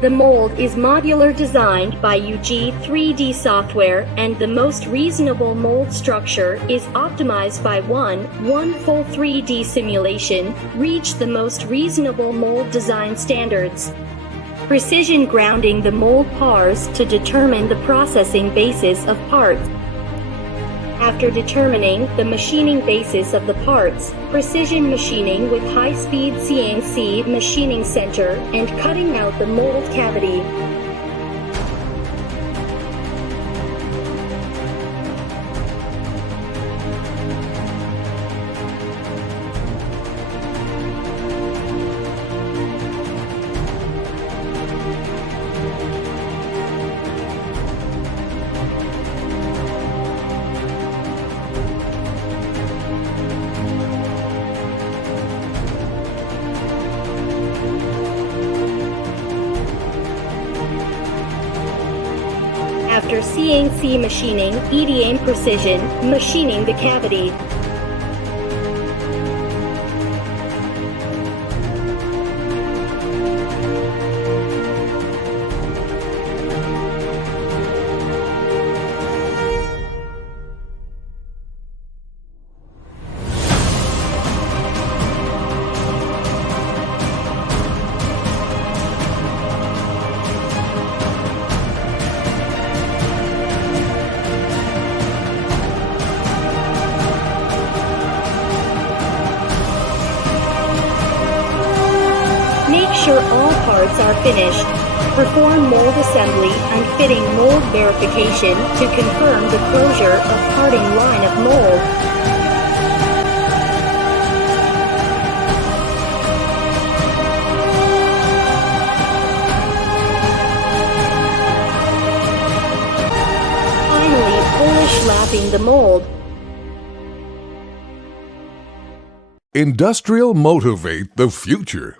The mold is modular, designed by UG 3D software, and the most reasonable mold structure is optimized by one full 3D simulation, reach the most reasonable mold design standards. Precision grounding the mold pars to determine the processing basis of parts. After determining the machining basis of the parts, precision machining with high-speed CNC machining center and cutting out the mold cavity. After CNC machining, EDM precision machining the cavity. Make sure all parts are finished. Perform mold assembly and fitting mold verification to confirm the closure of parting line of mold. Finally, polish lapping the mold. Industrial Motivate the future.